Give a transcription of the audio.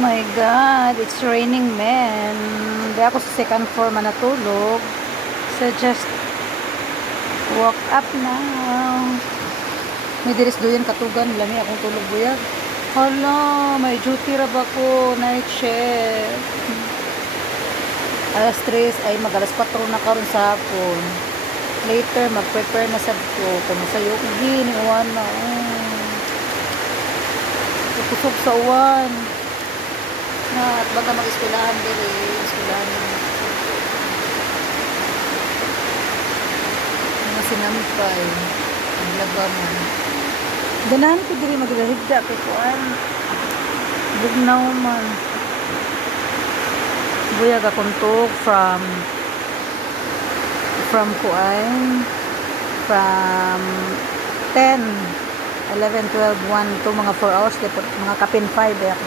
my God, it's raining, man. Di ako sa second floor man natulog. So just woke up now. May diris doyan katugan, lami akong tulog buyag. Hala, may duty ra ba ko, night shift. Alas 3 ay mag-alas 4 na karon sa hapon. Later, mag-prepare na sad ko. Kung masayo ko, gini, uwan na. Kusog sa uwan. Na, at baka mag-eskwelahan din eh. Eskwelahan din. Mga sinampay. Ang laba mo. Ganahan ko diri maglahigda kay kuan. Bugnaw man. Buyag akong to from kuan. From 10, 11, 12, 1 to mga 4 hours. Mga kapin 5 eh ako.